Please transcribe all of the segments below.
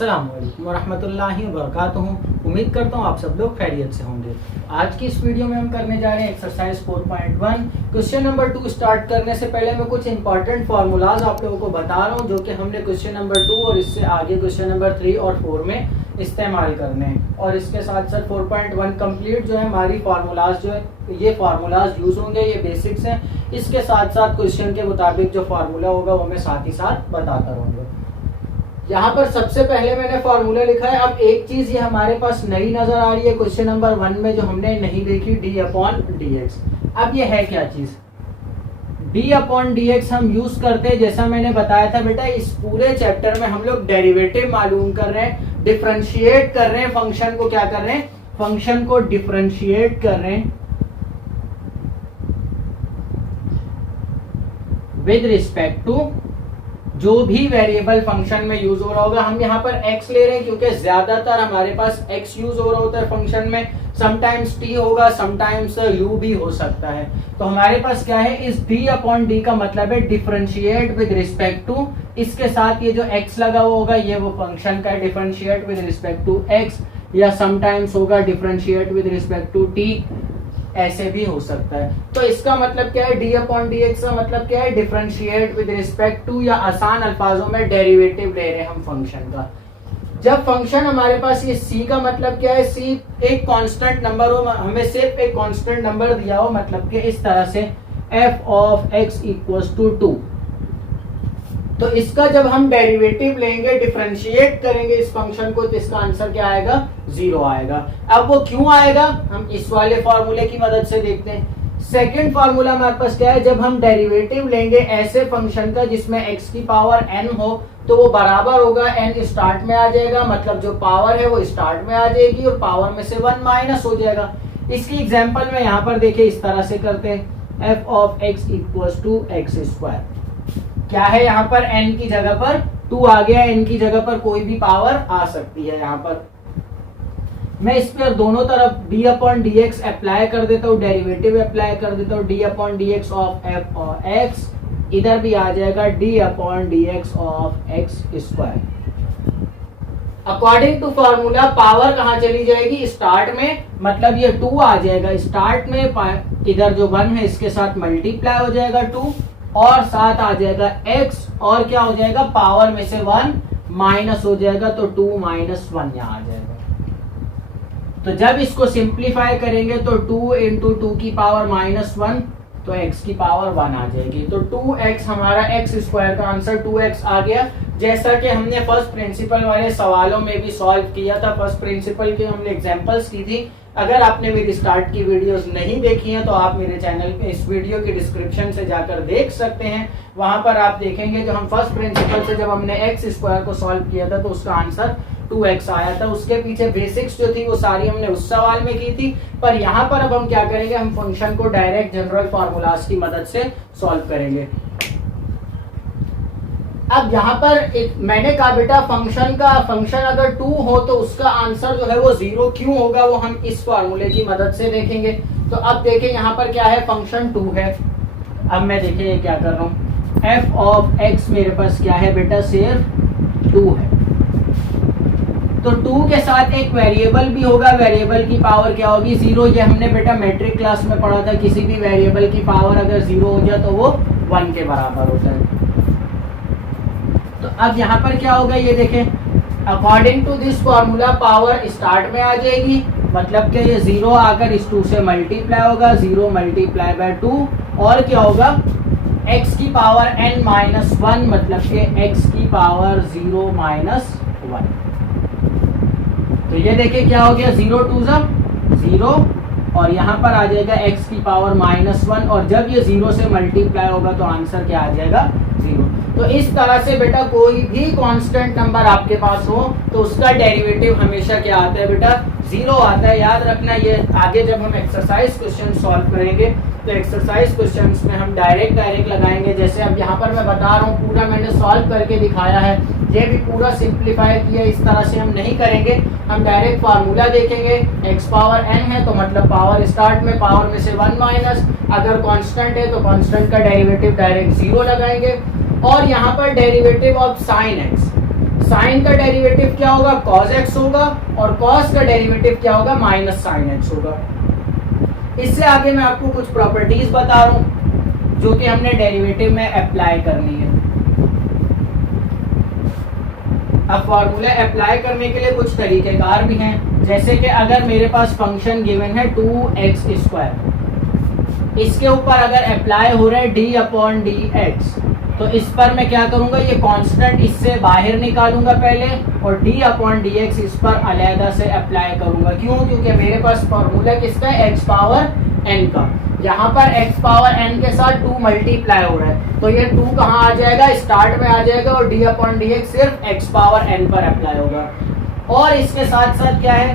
अस्सलामुअलैकुम वरहमतुल्लाहि वबरकातुहू। उम्मीद करता हूँ आप सब लोग खैरियत से होंगे। आज की इस वीडियो में हम करने जा रहे हैं एक्सरसाइज 4.1 क्वेश्चन नंबर 2। स्टार्ट करने से पहले मैं कुछ इंपॉर्टेंट फार्मूलाज आप लोगों को बता रहा हूँ जो कि हमने क्वेश्चन नंबर 2 और इससे आगे क्वेश्चन नंबर 3 और 4 में इस्तेमाल करने हैं। और इसके साथ साथ 4.1 कंप्लीट जो है हमारी फार्मूलाज जो है ये फार्मूलाज यूज होंगे, ये बेसिक्स हैं। इसके साथ साथ क्वेश्चन के मुताबिक जो फार्मूला होगा वो मैं साथ ही साथ बताता रहूँगा। यहाँ पर सबसे पहले मैंने फॉर्मूला लिखा है। अब एक चीज ये हमारे पास नई नजर आ रही है क्वेश्चन नंबर 1 में जो हमने नहीं देखी, d/dx। अब ये है क्या चीज? d/dx हम यूज करते हैं, जैसा मैंने बताया था बेटा, इस पूरे चैप्टर में हम लोग डेरिवेटिव मालूम कर रहे हैं, डिफरेंशिएट कर रहे हैं फंक्शन को। क्या कर रहे हैं? फंक्शन को डिफरेंशिएट कर रहे हैं विद रिस्पेक्ट टू जो भी वेरिएबल फंक्शन में यूज हो रहा होगा। हम यहाँ पर x ले रहे हैं क्योंकि ज्यादातर हमारे पास x यूज हो रहा होता है फंक्शन में। समटाइम्स t होगा, समटाइम्स u भी हो सकता है। तो हमारे पास क्या है, इस d/d का मतलब है डिफरेंशिएट विद रिस्पेक्ट टू, इसके साथ ये जो x लगा हुआ होगा ये वो फंक्शन का differentiate with respect to x, या समटाइम्स होगा differentiate with respect to t, ऐसे भी हो सकता है। तो इसका मतलब क्या है, d/dx का मतलब क्या है, डिफरेंशिएट विद रिस्पेक्ट टू, या आसान अल्फाजों में डेरिवेटिव ले रहे हैं हम फंक्शन का। जब फंक्शन हमारे पास ये c का मतलब क्या है, c एक कांस्टेंट नंबर हो, हमें सिर्फ एक कांस्टेंट नंबर दिया हो, मतलब कि इस तरह से f of x equals to 2। तो इसका जब हम डेरिवेटिव लेंगे, डिफरेंशिएट करेंगे इस फंक्शन को, तो इसका आंसर क्या आएगा? 0 आएगा। अब वो क्यों आएगा हम इस वाले फॉर्मूले की मदद से देखते हैं। सेकंड फॉर्मूला हमारे पास क्या है, जब हम डेरिवेटिव लेंगे ऐसे फंक्शन का जिसमें x की पावर n हो, तो वो बराबर होगा n स्टार्ट में आ जाएगा, मतलब जो पावर है वो स्टार्ट में आ जाएगी और पावर में से 1 माइनस हो जाएगा। इसकी एग्जांपल में यहाँ पर देखिए इस तरह से करते हैं, f of x equals to x²। क्या है यहाँ पर, n की जगह पर 2 आ गया, n की जगह पर कोई भी पावर आ सकती है। यहाँ पर मैं इस पर दोनों तरफ d/dx अप्लाई कर देता हूँ, डेरिवेटिव अप्लाई कर देता हूँ, d/dx ऑफ f और x, इधर भी आ जाएगा d/dx of x²। According to formula power कहाँ चली जाएगी? स्टार्ट में, मतलब ये 2 आ जाएगा स्टार्ट में, इधर जो 1 है इसके साथ मल्टीप्लाई हो जाएगा 2, और साथ आ जाएगा x, और क्या हो जाएगा, पावर में से 1 माइनस हो जाएगा, तो 2 माइनस 1 यहाँ आ जाएगा। तो जब इसको सिंप्लीफाई करेंगे तो 2 इंटू 2 की पावर -1, तो x की पावर 1 आ जाएगी। तो 2x हमारा x² का आंसर 2x आ गया। जैसा कि हमने फर्स्ट प्रिंसिपल वाले सवालों में भी सॉल्व किया था, फर्स्ट प्रिंसिपल के हमने एग्जांपल्स की थी। अगर आपने मेरी स्टार्ट की वीडियोस नहीं देखी हैं तो आप मेरे चैनल पे इस वीडियो के डिस्क्रिप्शन से जाकर देख सकते हैं। वहां पर आप देखेंगे जो हम फर्स्ट प्रिंसिपल से जब हमने x² को सॉल्व किया था तो उसका आंसर 2x आया था। उसके पीछे बेसिक्स जो थी वो सारी हमने उस सवाल में की थी, पर यहाँ पर अब हम क्या करेंगे, हम फंक्शन को डायरेक्ट जनरल फार्मूलाज की मदद से सॉल्व करेंगे। अब यहाँ पर मैंने कहा बेटा फंक्शन अगर 2 हो तो उसका आंसर जो है वो 0 क्यों होगा, वो हम इस फार्मूले की मदद से देखेंगे। तो अब देखें यहाँ पर क्या है, फंक्शन 2 है। अब मैं देखिए क्या कर रहा हूँ, f of x मेरे पास क्या है बेटा, सिर्फ 2 है। तो 2 के साथ एक वेरिएबल भी होगा, वेरिएबल की पावर क्या होगी, 0। ये हमने बेटा मैट्रिक क्लास में पढ़ा था, किसी भी वेरिएबल की पावर अगर 0 हो जाए तो वो 1 के बराबर होता है। तो अब यहाँ पर क्या होगा, ये देखें, according to this formula power start में आ जाएगी, मतलब कि ये 0 आकर इस 2 से मल्टीप्लाई होगा, 0 मल्टीप्लाई बाय 2, और क्या होगा, x की पावर n-1, मतलब कि x की पावर 0 माइनस 1। तो ये देखिए क्या हो गया, 0 2 0, और यहाँ पर आ जाएगा x की पावर -1, और जब ये 0 से मल्टीप्लाई होगा तो आंसर क्या आ जाएगा, 0। तो इस तरह से बेटा कोई भी कांस्टेंट नंबर आपके पास हो तो उसका डेरिवेटिव हमेशा क्या आता है बेटा, 0 आता है। याद रखना, ये आगे जब हम एक्सरसाइज क्वेश्चन सॉल्व करेंगे तो एक्सरसाइज क्वेश्चंस में हम डायरेक्ट लगाएंगे। जैसे अब यहाँ पर मैं बता रहा हूँ, पूरा मैंने सॉल्व करके दिखाया है, ये भी पूरा सिंप्लीफाई किया। इस तरह से हम नहीं करेंगे, हम डायरेक्ट फार्मूला देखेंगे। x पावर n है तो मतलब पावर स्टार्ट में पावर में से 1 माइनस, अगर कांस्टेंट है तो कांस्टेंट का डेरिवेटिव डायरेक्ट 0 लगाएंगे। और यहाँ पर डेरिवेटिव ऑफ साइन x, साइन का डेरिवेटिव क्या होगा, cos x होगा, और cos का डेरिवेटिव क्या होगा, माइनस साइन x होगा। इससे आगे मैं आपको कुछ प्रॉपर्टीज बता रहा हूं जो कि हमने डेरिवेटिव में अप्लाई करनी है। अब फॉर्मूला अप्लाई करने के लिए कुछ तरीकेकार भी हैं, जैसे कि अगर मेरे पास फंक्शन गिवन है 2x², इसके ऊपर अगर अप्लाई हो रहा है d/dx, तो इस पर मैं क्या करूंगा, ये कांस्टेंट इससे बाहर निकालूंगा पहले, और d/dx इस पर अलहदा से अप्लाई करूंगा। क्यों? क्योंकि मेरे पास फॉर्मूला किसका है, x पावर n का। यहाँ पर x पावर n के साथ 2 मल्टीप्लाई हो रहा है, तो ये 2 कहाँ आ जाएगा, स्टार्ट में आ जाएगा, और d/dx सिर्फ x पावर n पर अप्लाई होगा। और इसके साथ साथ क्या है,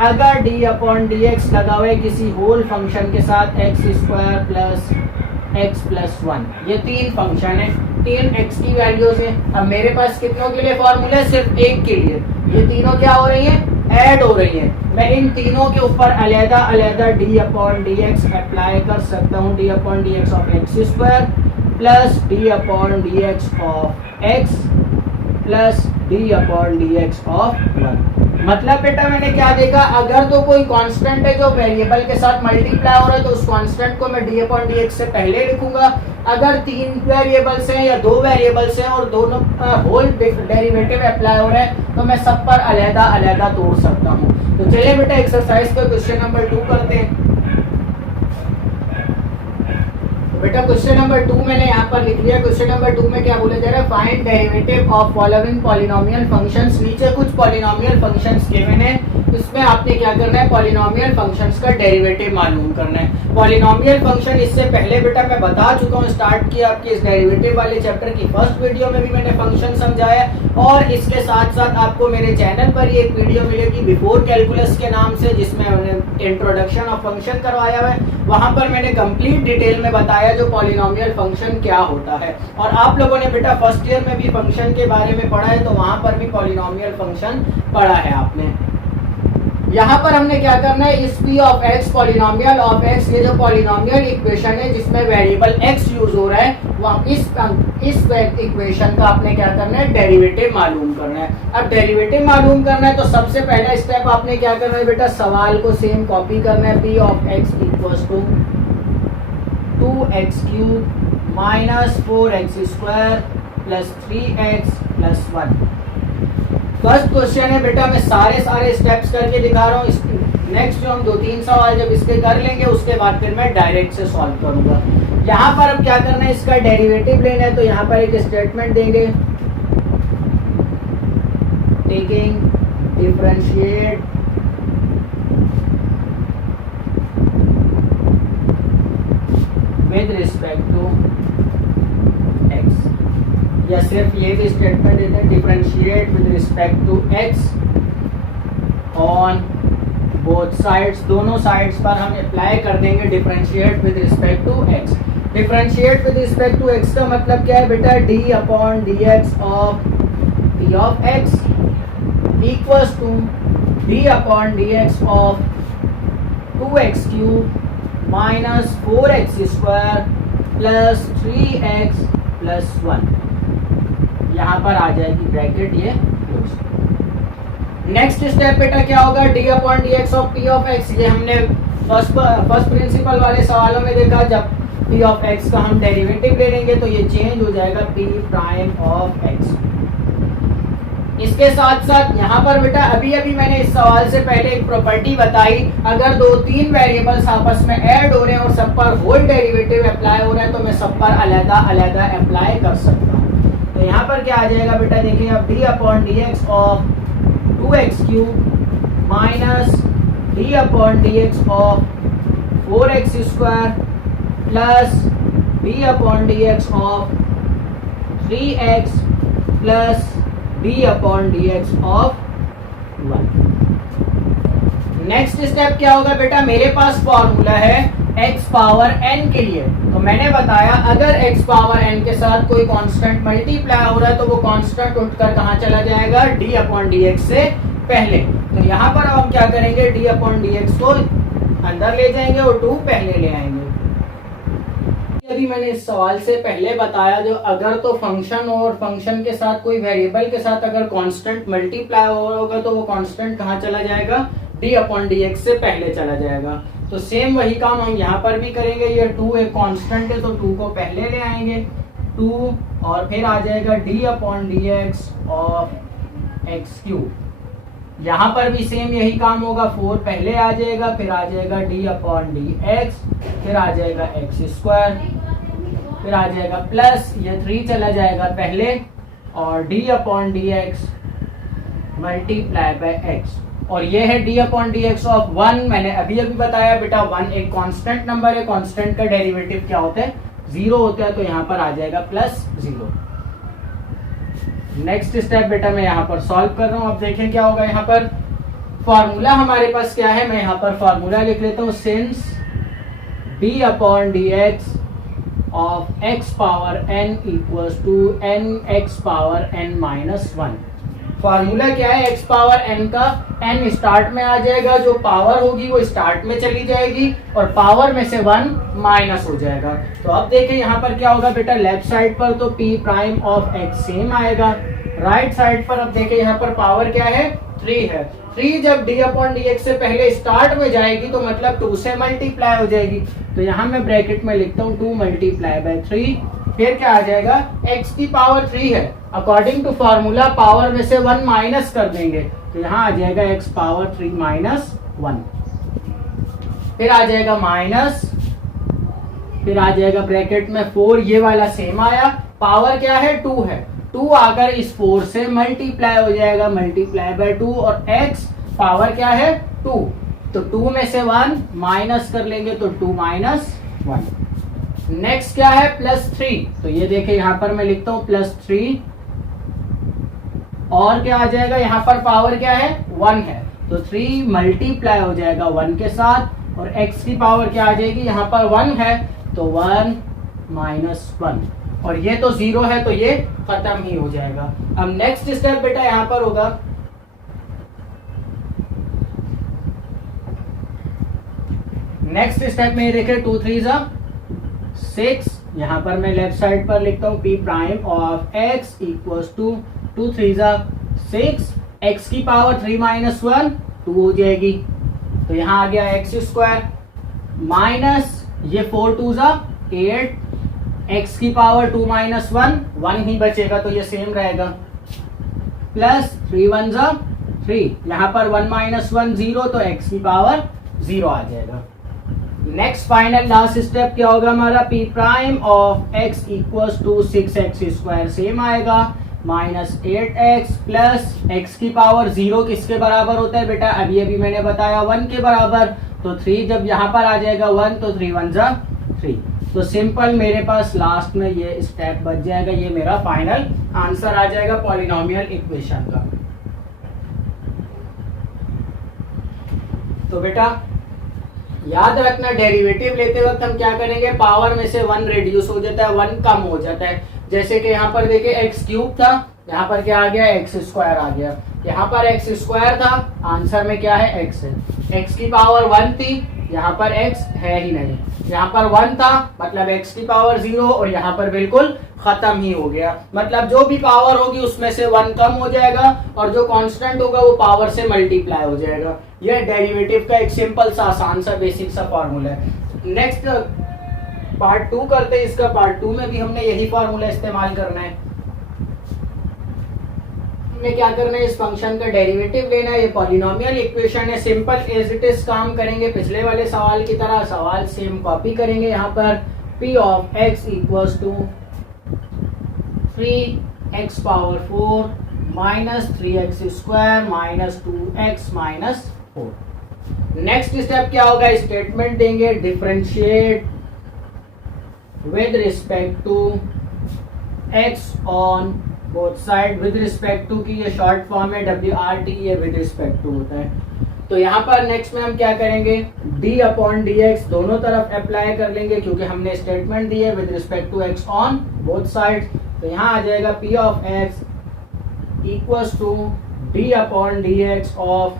अगर d/dx लगा हुआ है किसी होल फंक्शन के साथ x² प्लस x+1, ये 3 फंक्शन है, 3 x की वैल्यूज है। अब मेरे पास कितनों के लिए फॉर्मूला है, सिर्फ एक के लिए। ये तीनों क्या हो रही है, ऐड हो रही है। मैं इन तीनों के ऊपर अलहदा अलहदा d/dx अप्लाई कर सकता हूँ, d/dx of x² plus d/dx of x plus d/dx of 1। मतलब बेटा मैंने क्या देखा, अगर तो कोई कांस्टेंट है जो वेरिएबल के साथ मल्टीप्लाई हो रहा है तो उस कांस्टेंट को मैं d/dx से पहले लिखूंगा। अगर 3 वेरिएबल्स हैं या 2 वेरिएबल्स हैं और दोनों होल डेरिवेटिव अप्लाई हो रहे हैं तो मैं सब पर अलहदा अलहदा तोड़ सकता हूँ। तो चलिए बेटा एक्सरसाइज का क्वेश्चन नंबर 2 करते हैं। बेटा क्वेश्चन नंबर 2 मैंने यहाँ पर लिख लिया। क्वेश्चन नंबर 2 में क्या बोला जा रहा है, find derivative of following polynomial functions. नीचे कुछ पॉलिनोमियल फंक्शंस गिवन है, इसमें आपने क्या करना है, पॉलिनोमियल फंक्शंस का डेरिवेटिव मालूम करना है। पॉलिनोमियल फंक्शन इससे पहले बेटा मैं बता चुका हूँ, स्टार्ट किया आपकी इस डेरिवेटिव वाले चैप्टर की फर्स्ट वीडियो में भी मैंने फंक्शन समझाया, और इसके साथ साथ आपको मेरे चैनल पर ये एक वीडियो मिलेगी बिफोर कैलकुलस के नाम से, जिसमें मैंने इंट्रोडक्शन ऑफ फंक्शन करवाया हुआ है। वहां पर मैंने कंप्लीट डिटेल में बताया जो पॉलिनोमियल फंक्शन क्या होता है। और आप लोगों ने बेटा फर्स्ट ईयर में भी फंक्शन के बारे में पढ़ा है, तो वहां पर भी पॉलिनोमियल फंक्शन पढ़ा है आपने। यहाँ पर हमने क्या करना है, इस p of x polynomial of x, ये जो पॉलिनोमियल इक्वेशन है जिसमें वेरिएबल x यूज हो रहा है, वहाँ इस इक्वेशन का आपने क्या करना है, डेरिवेटिव मालूम करना है। अब डेरिवेटिव मालूम करना है तो सबसे पहला स्टेप आपने क्या करना है बेटा, सवाल को सेम कॉपी करना है। p of x equals to 2x³ minus 4x² plus 3x plus 1। First question है बेटा, मैं सारे स्टेप्स करके दिखा रहा हूँ। नेक्स्ट जो हम 2-3 सवाल जब इसके कर लेंगे उसके बाद फिर मैं डायरेक्ट से सॉल्व करूंगा। यहाँ पर अब क्या करना है, इसका डेरिवेटिव लेना है, तो यहाँ पर एक स्टेटमेंट देंगे, taking differentiate with respect to x, या सिर्फ ये भी स्टेटमेंट देते हैं, differentiate with respect to x on both sides, दोनों साइड्स पर हम अप्लाई कर देंगे differentiate with respect to x। Differentiate with respect to x का मतलब क्या है बेटा, d/dx of p of x equals to d/dx of 2x³ minus 4x² plus 3x plus 1। यहाँ पर आ जाएगी ब्रैकेट ये क्लोज। नेक्स्ट स्टेप बेटा क्या होगा, d/dx of p of x, ये हमने फर्स्ट प्रिंसिपल वाले सवालों में देखा, जब p ऑफ x का हम डेरिवेटिव ले लेंगे तो ये चेंज हो जाएगा p प्राइम ऑफ x। इसके साथ साथ यहाँ पर बेटा अभी मैंने इस सवाल से पहले एक प्रॉपर्टी बताई, अगर 2-3 वेरिएबल्स आपस में ऐड हो रहे हैं और सब पर होल डेरिवेटिव अप्लाई हो रहा है तो मैं सब पर अलग अलग अप्लाई कर सकता हूँ। तो यहाँ पर क्या आ जाएगा बेटा, देखिए अब d/dx of 2x³ minus d/dx of 4x² plus d/dx of 3x plus d/dx of 1। Next step क्या होगा बेटा, मेरे पास फॉर्मूला है x पावर n के लिए, तो मैंने बताया अगर x पावर n के साथ कोई कांस्टेंट मल्टीप्लाई हो रहा है तो वो कांस्टेंट उठकर कहाँ चला जाएगा, d/dx से पहले। तो यहाँ पर हम क्या करेंगे, d/dx को अंदर ले जाएंगे और 2 पहले ले आएंगे। अभी मैंने इस सवाल से पहले बताया, जो अगर तो फंक्शन और फंक्शन के साथ कोई वेरिएबल के साथ अगर कांस्टेंट मल्टीप्लाई होगा तो वो कांस्टेंट कहाँ चला जाएगा, डी अपॉन डी एक्स से पहले चला जाएगा। तो सेम वही काम हम यहाँ पर भी करेंगे। ये 2 एक कांस्टेंट है तो 2 को पहले ले आएंगे 2 और फिर आ जाएगा D upon d x of x cube. यहाँ पर भी सेम यही काम होगा, 4 पहले आ जाएगा, फिर आ जाएगा डी अपॉन डी एक्स, फिर आ जाएगा एक्स स्क्वायर, फिर आ जाएगा प्लस ये 3 चला जाएगा पहले और D upon d x multiply by x. और ये है D upon d x of 1। मैंने अभी बताया बेटा 1 एक कांस्टेंट नंबर है, कांस्टेंट का डेरिवेटिव क्या होता है, 0 होता है, तो यहाँ पर आ जाएगा प्लस 0। नेक्स्ट स्टेप बेटा मैं यहाँ पर सॉल्व कर रहा हूँ। अब देखें क्या होगा। यहाँ पर फॉर्मूला हमारे पास क्या है, मैं यहाँ पर फॉर्मूला लिख लेता हूँ, since d upon d x of x power n equals to n x power n minus 1। Formula क्या है, एक्स पावर एन का एन स्टार्ट में आ जाएगा, जो पावर होगी वो स्टार्ट में चली जाएगी और पावर में से 1 माइनस हो जाएगा। तो अब देखें यहाँ पर क्या होगा बेटा, लेफ्ट साइड पर तो p prime of x same आएगा, राइट साइड पर अब देखें यहाँ पर पावर क्या है, 3 है। 3 जब d अपॉन डी एक्स से पहले स्टार्ट में जाएगी तो मतलब 2 से मल्टीप्लाई हो जाएगी। तो यहाँ मैं ब्रैकेट में लिखता हूँ 2 मल्टीप्लाई बाय 3, फिर क्या आ जाएगा, x की पावर 3 है, अकॉर्डिंग टू फॉर्मूला पावर में से 1 माइनस कर देंगे तो यहाँ आ जाएगा x पावर 3 माइनस 1, फिर आ जाएगा माइनस, फिर आ जाएगा ब्रैकेट में 4, ये वाला सेम आया, पावर क्या है 2 है, 2 आकर इस 4 से मल्टीप्लाई हो जाएगा, मल्टीप्लाई बाय 2 और x पावर क्या है 2, तो 2 में से 1 माइनस कर लेंगे तो 2 माइनस 1। नेक्स्ट क्या है प्लस 3, तो ये देखिए यहाँ पर मैं लिखता हूँ प्लस 3 और क्या आ जाएगा, यहाँ पर पावर क्या है 1 है तो 3 मल्टीप्लाई हो जाएगा 1 के साथ और x की पावर क्या आ जाएगी, यहाँ पर 1 है तो 1 माइनस 1 और ये तो 0 है तो ये खत्म ही हो जाएगा। अब नेक्स्ट स्टेप बेटा यहाँ पर होगा, नेक्स्ट स्टेप में ये देखें 2 3 जा 6, यहाँ पर मैं लेफ्ट साइड पर लिखता हूँ p prime of x equals to 2 3 जा 6, x की पावर 3 माइनस 1 2 हो जाएगी, तो यहाँ आ गया एक्स स्क्वायर माइनस ये 4 2 जा 8, x की पावर 2 माइनस 1 1 ही बचेगा तो ये सेम रहेगा, प्लस 3 1 जा 3, यहाँ पर 1 माइनस 1 0 तो x की पावर 0 आ जाएगा। नेक्स्ट फाइनल लास्ट स्टेप क्या होगा हमारा, p prime of x equals to 6x square same आएगा माइनस 8x प्लस x की पावर 0 किसके बराबर होता है बेटा, अभी अभी मैंने बताया 1 के बराबर, तो 3 जब यहाँ पर आ जाएगा 1 तो 3 1 जा 3, तो सिंपल मेरे पास लास्ट में ये स्टेप बच जाएगा, ये मेरा फाइनल आंसर आ जाएगा पॉलिनोमियल इक्वेशन का। तो बेटा याद रखना डेरिवेटिव लेते वक्त हम क्या करेंगे, पावर में से 1 रिड्यूस हो जाता है, 1 कम हो जाता है। जैसे कि यहाँ पर देखिए एक्स क्यूब था, यहाँ पर क्या आ गया एक्स स्क्वायर आ गया, यहाँ पर एक्स स्क्वायर था, आंसर में क्या है एक्स है, एक्स की पावर 1 थी, यहाँ पर एक्स है ही नहीं, यहाँ पर 1 था मतलब एक्स की पावर 0 और यहाँ पर बिल्कुल खत्म ही हो गया, मतलब जो भी पावर होगी उसमें से 1 कम हो जाएगा और जो कांस्टेंट होगा वो पावर से मल्टीप्लाई हो जाएगा। यह डेरिवेटिव का एक सिंपल सा आसान सा बेसिक सा फॉर्मूला है। नेक्स्ट पार्ट 2 करते हैं, इसका पार्ट 2 में भी हमने यही फॉर्मूला इस्तेमाल करना है। हमने क्या करना है, इस फंक्शन का डेरिवेटिव लेना है, ये पॉलिनोमियल इक्वेशन है, सिंपल एज इट इज काम करेंगे पिछले वाले सवाल की तरह, सवाल सेम कॉपी करेंगे। यहाँ पर p of x equals to 3x power 4 minus 3x square minus 2x minus 4। Next step क्या होगा, स्टेटमेंट देंगे differentiate with respect to x on both side, with respect to की ये शॉर्ट फॉर्म है WRT, ये विद रिस्पेक्ट टू होता है। तो यहाँ पर नेक्स्ट में हम क्या करेंगे, d अपॉन dx दोनों तरफ अप्लाई कर लेंगे क्योंकि हमने स्टेटमेंट दी है with respect to x on both side. तो यहाँ आ जाएगा p of x equals to d upon dx of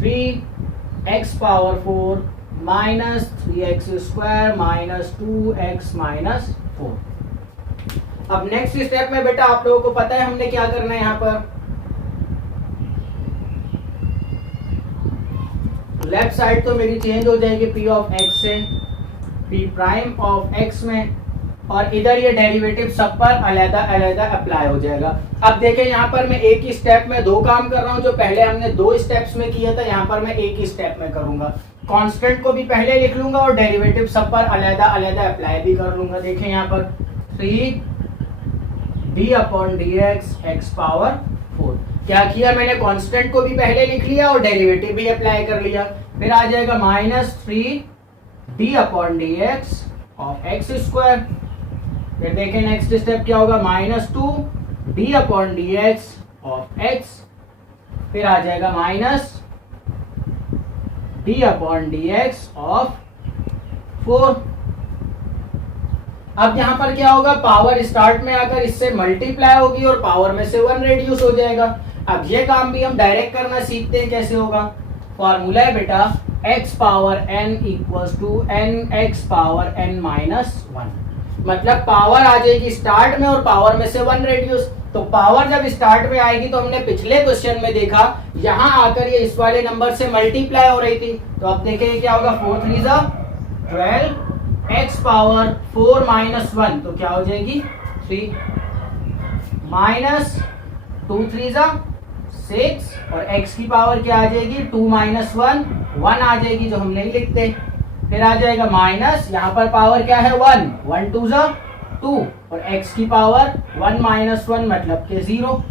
3x power 4 minus 3x² minus 2x minus 4। अब नेक्स्ट स्टेप में बेटा आप लोगों को पता है हमने क्या करना है यहाँ पर, लेफ्ट साइड तो मेरी चेंज हो जाएगी p ऑफ x से p प्राइम ऑफ x में, और इधर ये डेरिवेटिव सब पर अलग अलग अप्लाई हो जाएगा। अब देखें यहाँ पर मैं एक ही स्टेप में दो काम कर रहा हूँ, जो पहले हमने दो स्टेप्स में किया था यहाँ पर मैं एक ही स्टेप में करूंगा। कांस्टेंट को भी पहले लिख लूंगा और डेरिवेटिव सब पर अलग अलग अप्लाई भी कर लूंगा। देखें यहाँ पर 3d/dx x पावर 4, क्या किया मैंने, कांस्टेंट को भी पहले लिख लिया और डेरिवेटिव भी अप्लाई कर लिया। फिर आ जाएगा माइनस 3d/dx ऑफ x²। फिर देखें नेक्स्ट स्टेप क्या होगा, माइनस 2d/dx ऑफ x। फिर आ जाएगा माइनस d/dx ऑफ 4। अब यहां पर क्या होगा, पावर स्टार्ट में आकर इससे मल्टीप्लाई होगी और पावर में से 1 रेड्यूस हो जाएगा। अब ये काम भी हम डायरेक्ट करना सीखते हैं, कैसे होगा। फॉर्मूला है बेटा x power n equals to nx power n minus 1, मतलब पावर आ जाएगी स्टार्ट में और पावर में से 1 रेड्यूस। तो पावर जब स्टार्ट में आएगी तो हमने पिछले क्वेश्चन में देखा यहां आकर ये इस वाले नंबर से मल्टीप्लाई हो रही थी, तो अब देखेंगे क्या होगा, 4 3 12 x पावर 4 माइनस 1, तो क्या हो जाएगी 3 माइनस 2 3 6, और x की पावर क्या आ जाएगी 2 माइनस 1 1 आ जाएगी, जो हम नहीं लिखते। फिर आ जाएगा माइनस, यहाँ पर पावर क्या है 1 1 2 2, और x की पावर 1 माइनस 1 मतलब के 0,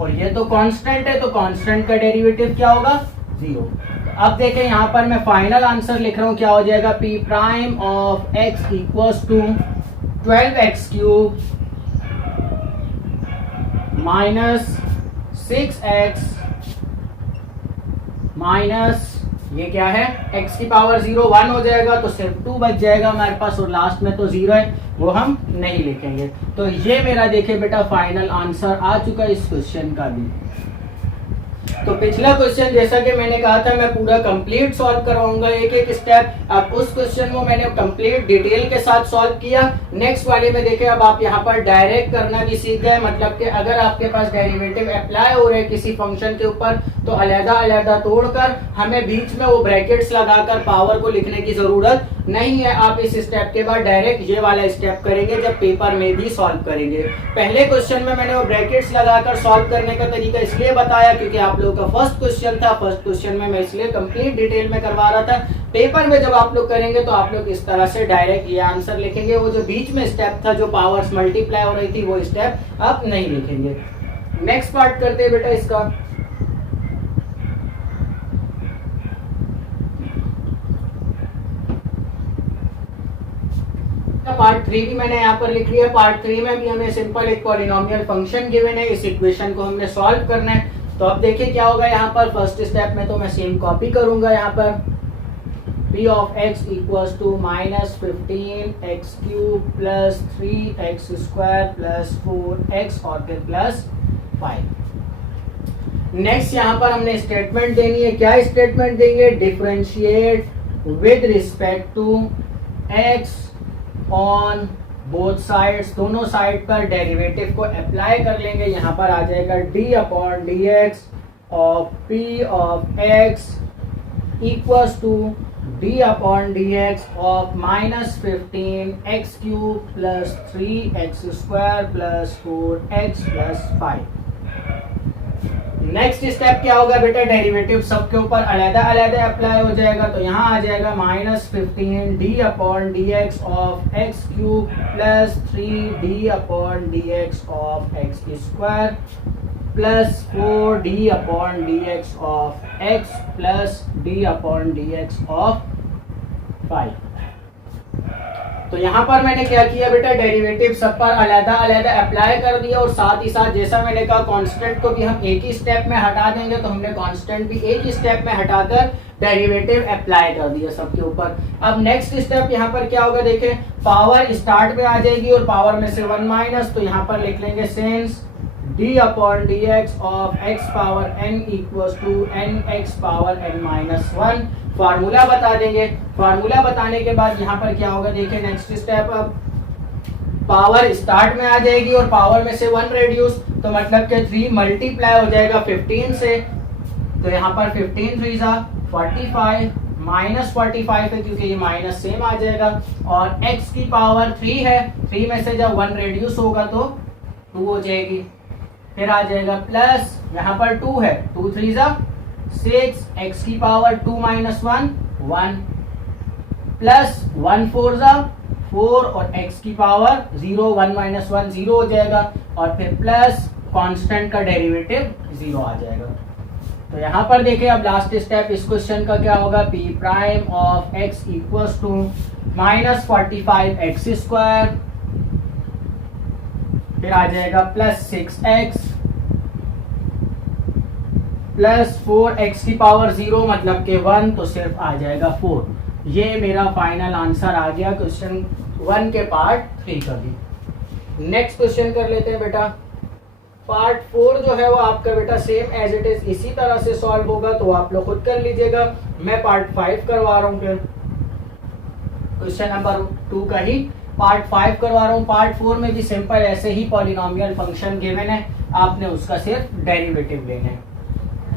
और ये तो कांस्टेंट है तो कांस्टेंट का डेरिवेटिव क्या होगा 0। तो अब देखें यहाँ पर मैं फाइनल आंसर लिख रहा हूँ, क्या हो जाएगा p prime of x equals to 12x³ minus 6x minus ये क्या है x की पावर 0 1 हो जाएगा, तो सिर्फ 2 बच जाएगा हमारे पास, और लास्ट में तो 0 है वो हम नहीं लिखेंगे। तो ये मेरा देखे बेटा फाइनल आंसर आ चुका है इस क्वेश्चन का भी। तो पिछला क्वेश्चन जैसा कि मैंने कहा था मैं पूरा कंप्लीट सॉल्व करवाऊंगा एक एक स्टेप। अब उस क्वेश्चन को मैंने कंप्लीट डिटेल के साथ सॉल्व किया। नेक्स्ट वाले में देखें अब आप यहाँ पर डायरेक्ट करना भी सीख गए, मतलब कि अगर आपके पास डेरिवेटिव अप्लाई हो रहे किसी फंक्शन के ऊपर तो अलग अलग तोड़कर हमें बीच में वो ब्रैकेट्स लगाकर पावर को लिखने की जरूरत नहीं है। आप इस स्टेप के बाद डायरेक्ट ये वाला स्टेप करेंगे जब पेपर में भी सॉल्व करेंगे। पहले क्वेश्चन में मैंने वो ब्रैकेट्स लगाकर सॉल्व करने का तरीका इसलिए बताया क्योंकि आप लोगों का फर्स्ट क्वेश्चन था। फर्स्ट क्वेश्चन में मैं इसलिए कंप्लीट डिटेल में करवा रहा था। पेपर में जब आप लोग करेंगे तो आप लोग इस तरह से डायरेक्ट ये आंसर लिखेंगे। वो जो बीच में स्टेप था जो पावर्स मल्टीप्लाई हो रही थी वो स्टेप आप नहीं लिखेंगे। नेक्स्ट पार्ट करते हैं बेटा इसका। पार्ट 3 भी मैंने यहाँ पर लिख लिया। पार्ट 3 में भी हमें सिंपल एक पॉलिनोमियल फंक्शन गिवन है, इस इक्वेशन को हमने सॉल्व करना है। तो अब देखिए क्या होगा यहाँ पर फर्स्ट स्टेप में तो मैं सेम कॉपी करूंगा। यहाँ पर p of x equals to minus 15x³ plus 3x² plus 4x और फिर प्लस 5। नेक्स्ट यहाँ पर हमने स्टेटमेंट देनी है। क्या स्टेटमेंट देंगे? Differentiate with respect to x on both sides, दोनों साइड पर डेरिवेटिव को अप्लाई कर लेंगे। यहाँ पर आ जाएगा d/dx of p of x equals to d/dx of minus 15x³ plus 3x² plus 4x plus 5। Next step क्या होगा बेटा? डेरिवेटिव सबके ऊपर अलग अलग अप्लाई हो जाएगा। तो यहाँ आ जाएगा minus 15 d/dx of x³ plus 3d/dx of x² plus 4d/dx of x plus d/dx of 5। तो यहाँ पर मैंने क्या किया बेटा? डेरिवेटिव सब पर अलग अलग अप्लाई कर दिया और साथ ही साथ जैसा मैंने कहा कांस्टेंट को भी हम एक ही स्टेप में हटा देंगे, तो हमने कांस्टेंट भी एक ही स्टेप में हटाकर डेरिवेटिव अप्लाई कर दिया सबके ऊपर। अब नेक्स्ट स्टेप यहाँ पर क्या होगा? देखें पावर स्टार्ट में आ जाएगी और पावर में से 1 माइनस, तो यहाँ पर लिख लेंगे since d upon d x of x power n equals to n x power n minus one. Formula बता देंगे। फार्मूला बताने के बाद यहाँ पर क्या होगा, देखिए नेक्स्ट स्टेप, अब पावर स्टार्ट में आ जाएगी और पावर में से 1 रेड्यूस, तो मतलब कि 3 मल्टीप्लाई हो जाएगा 15 से, तो यहाँ पर 15 3 जा 45 माइनस 45 है क्योंकि ये माइनस सेम आ जाएगा, और x की पावर 3 है, 3 में से जब 1 रेड्यूस होगा तो 2 हो जाएगी, फिर आ जाएगा प्लस यहाँ पर 2 है, 2 3 जा 6, x की पावर 2 माइनस 1 1, प्लस 1 4 जा 4 और x की पावर 0 1 माइनस 1 0 हो जाएगा, और फिर प्लस कांस्टेंट का डेरिवेटिव 0 आ जाएगा। तो यहाँ पर देखिए अब लास्ट स्टेप इस क्वेश्चन का क्या होगा, p prime of x equals to minus 45 x square, फिर आ जाएगा प्लस 6x प्लस 4x की पावर 0 मतलब के 1, तो सिर्फ आ जाएगा 4। ये मेरा फाइनल आंसर आ गया क्वेश्चन 1 के पार्ट 3 का भी। नेक्स्ट क्वेश्चन कर लेते हैं बेटा। पार्ट 4 जो है वो आपका बेटा सेम एज इट इज इसी तरह से सॉल्व होगा, तो आप लोग खुद कर लीजिएगा। मैं पार्ट 5 करवा रहा हूँ, फिर क्वेश्चन नंबर 2 का ही पार्ट 5 करवा रहा हूँ। पार्ट 4 में भी सिंपल ऐसे ही पॉलिनोमियल फंक्शन गिवन है, आपने उसका सिर्फ डेरिवेटिव लेना है।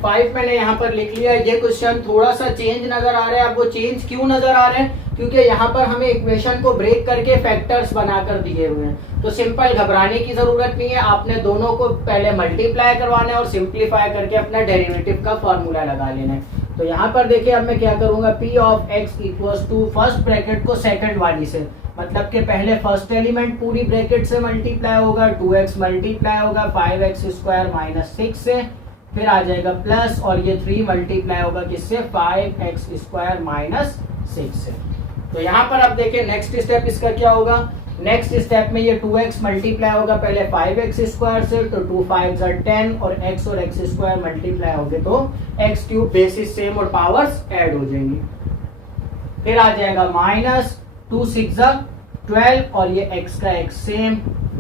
5 मैंने यहाँ पर लिख लिया। ये क्वेश्चन थोड़ा सा चेंज नजर आ रहा है। अब वो चेंज क्यों नजर आ रहे हैं, क्योंकि यहाँ पर हमें इक्वेशन को ब्रेक करके फैक्टर्स बनाकर दिए हुए हैं। तो सिंपल घबराने की जरूरत नहीं है, आपने दोनों को पहले मल्टीप्लाई करवाना है और सिंप्लीफाई करके अपना डेरिवेटिव का फॉर्मूला लगा लेना है। तो यहाँ पर देखिए अब मैं क्या करूंगा, p of x equals to first bracket को सेकंड वाली से, मतलब कि पहले फर्स्ट एलिमेंट पूरी ब्रैकेट से मल्टीप्लाई होगा, 2x मल्टीप्लाई होगा 5x स्क्वायर माइनस 6 से, फिर आ जाएगा प्लस, और ये 3 मल्टीप्लाई होगा किससे, 5x स्क्वायर माइनस 6 से। तो यहाँ पर अब देखिए नेक्स्ट स्टेप इसका क्या होगा। नेक्स्ट स्टेप में ये 2x मल्टीप्लाई होगा पहले 5x स्क्वायर से, तो 2 5 10, और x और x स्क्वायर मल्टीप्लाई होंगे तो x क्यूब, बेसिस सेम और पावर्स ऐड हो जाएंगी। फिर आ जाएगा माइनस 2 6 12, और ये x का x same,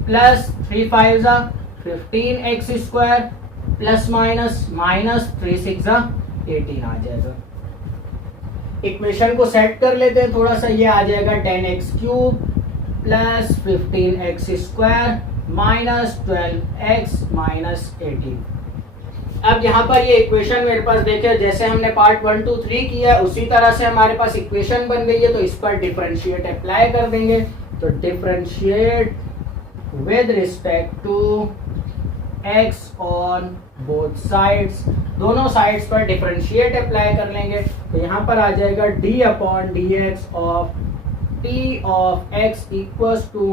plus 3 5 15x square, plus minus minus 3 6 18 आ जाएगा। इक्वेशन को सेट कर लेते हैं थोड़ा सा, ये आ जाएगा 10x cube plus 15x square minus 12x minus 18। अब यहाँ पर ये इक्वेशन मेरे पास देखिए, जैसे हमने पार्ट 1 2 3 किया उसी तरह से हमारे पास इक्वेशन बन गई है, तो इस पर डिफरेंशिएट अप्लाई कर देंगे। तो differentiate with respect to x on both sides, दोनों साइड्स पर डिफरेंशिएट अप्लाई कर लेंगे। तो यहाँ पर आ जाएगा d upon d x of p of x equals to,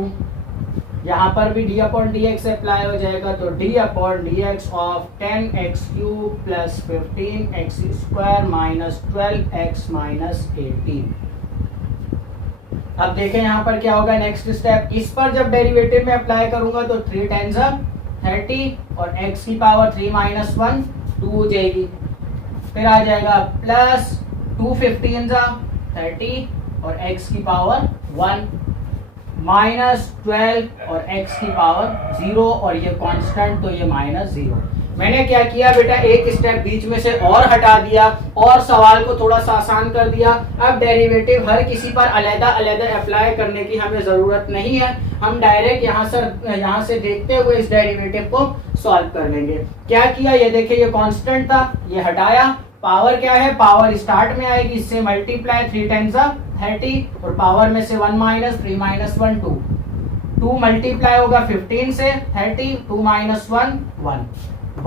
यहाँ पर भी d upon d x apply हो जाएगा, तो d upon d x of 10x cube plus 15x square minus 12x minus 18। अब देखें यहाँ पर क्या होगा नेक्स्ट स्टेप, इस पर जब डेरिवेटिव में अप्लाई करूंगा तो 3 10 30, और x की पावर 3 माइनस 1 2 हो जाएगी। फिर आ जाएगा प्लस 2 15 30, और x की पावर 1 माइनस 12, और x की पावर 0, और ये कांस्टेंट तो ये माइनस 0। मैंने क्या किया बेटा, एक स्टेप बीच में से और हटा दिया और सवाल को थोड़ा सा आसान कर दिया। अब डेरिवेटिव हर किसी पर अलग-अलग अप्लाई करने की हमें जरूरत नहीं है, हम डायरेक्ट यहाँ से देखते हुए इस डेरिवेटिव को सॉल्व कर लेंगे। क्या किया, ये देखिए ये कांस्टेंट था, ये हटाया, पावर क्या है, पावर स्टार्ट में आएगी, इससे मल्टीप्लाई 3 10 30, और पावर में से 1 माइनस 3 माइनस 1 2, 2 मल्टीप्लाई होगा 15 से 30, 2 माइनस 1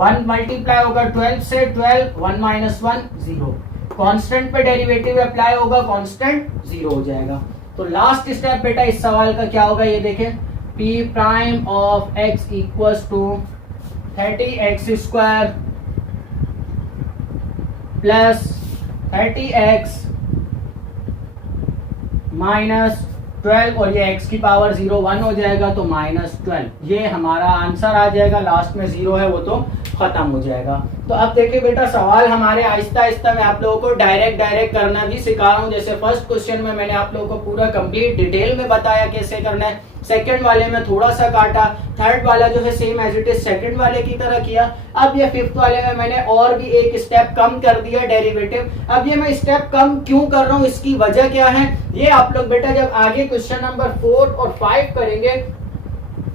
1 मल्टीप्लाई होगा 12 से 12, 1 माइनस 1 0, कांस्टेंट पे डेरिवेटिव अप्लाई होगा, कांस्टेंट 0 हो जाएगा। तो लास्ट स्टेप बेटा इस सवाल का क्या होगा, ये देखें, p prime of x equals to 30x square plus 30x minus 12, और ये x की पावर 0 1 हो जाएगा, तो माइनस 12। ये हमारा आंसर आ जाएगा, लास्ट में 0 है वो तो खत्म हो जाएगा। तो अब देखिए बेटा सवाल हमारे आहिस्ता आहिस्ता मैं आप लोगों को डायरेक्ट करना भी सिखा रहा हूँ। जैसे फर्स्ट क्वेश्चन में मैंने आप लोगों को पूरा कंप्लीट डिटेल में बताया कैसे करना है, सेकंड वाले में थोड़ा सा काटा, थर्ड वाला जो है same as it is second वाले की तरह किया। अब ये फिफ्थ वाले में मैंने और भी एक स्टेप कम कर दिया डेरिवेटिव। अब ये मैं स्टेप कम क्यों कर रहा हूँ, इसकी वजह क्या है, ये आप लोग बेटा जब आगे क्वेश्चन नंबर 4 और 5 करेंगे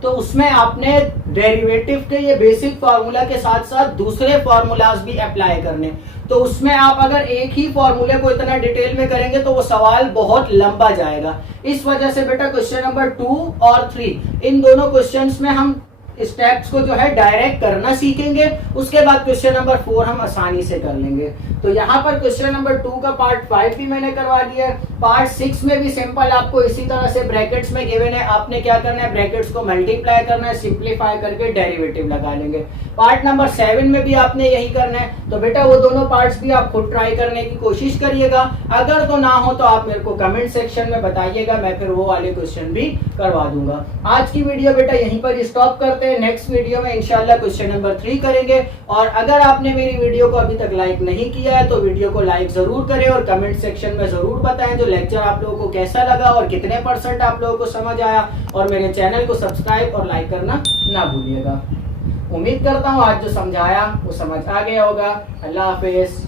तो उसमें आपने डेरिवेटिव के ये बेसिक फार्मूला के साथ साथ दूसरे फार्मूलाज भी अप्लाई करने। तो उसमें आप अगर एक ही फॉर्मूले को इतना डिटेल में करेंगे तो वो सवाल बहुत लंबा जाएगा। इस वजह से बेटा क्वेश्चन नंबर 2 और 3 इन दोनों क्वेश्चंस में हम स्टेप्स को जो है डायरेक्ट करना सीखेंगे, उसके बाद क्वेश्चन नंबर 4 हम आसानी से कर लेंगे। तो यहाँ पर क्वेश्चन नंबर 2 का पार्ट 5 भी मैंने करवा दिया है। पार्ट 6 में भी सिंपल आपको इसी तरह से ब्रैकेट्स में गिवन है, आपने क्या करना है, ब्रैकेट्स को मल्टीप्लाई करना है, सिंप्लीफाई करके डेरिवेटिव लगा लेंगे। पार्ट नंबर 7 में भी आपने यही करना है। तो बेटा वो दोनों पार्ट्स भी आप खुद ट्राई करने की कोशिश करिएगा, अगर तो ना हो तो आप मेरे को कमेंट सेक्शन में बताइएगा, मैं फिर वो वाले क्वेश्चन भी करवा दूंगा। आज की वीडियो बेटा यहीं पर स्टॉप करते हैं, नेक्स्ट वीडियो में इंशाल्लाह क्वेश्चन नंबर 3 करेंगे। और अगर आपने मेरी वीडियो को अभी तक लाइक नहीं किया है तो वीडियो को लाइक जरूर करें और कमेंट सेक्शन में जरूर बताएं जो लेक्चर आप लोगों को कैसा लगा और कितने % आप लोगों को समझ आया। और मेरे चैनल को सब्सक्राइब और लाइक करना ना भूलिएगा। उम्मीद करता हूँ आज जो समझाया वो समझ आ गया होगा। अल्लाह हाफिज।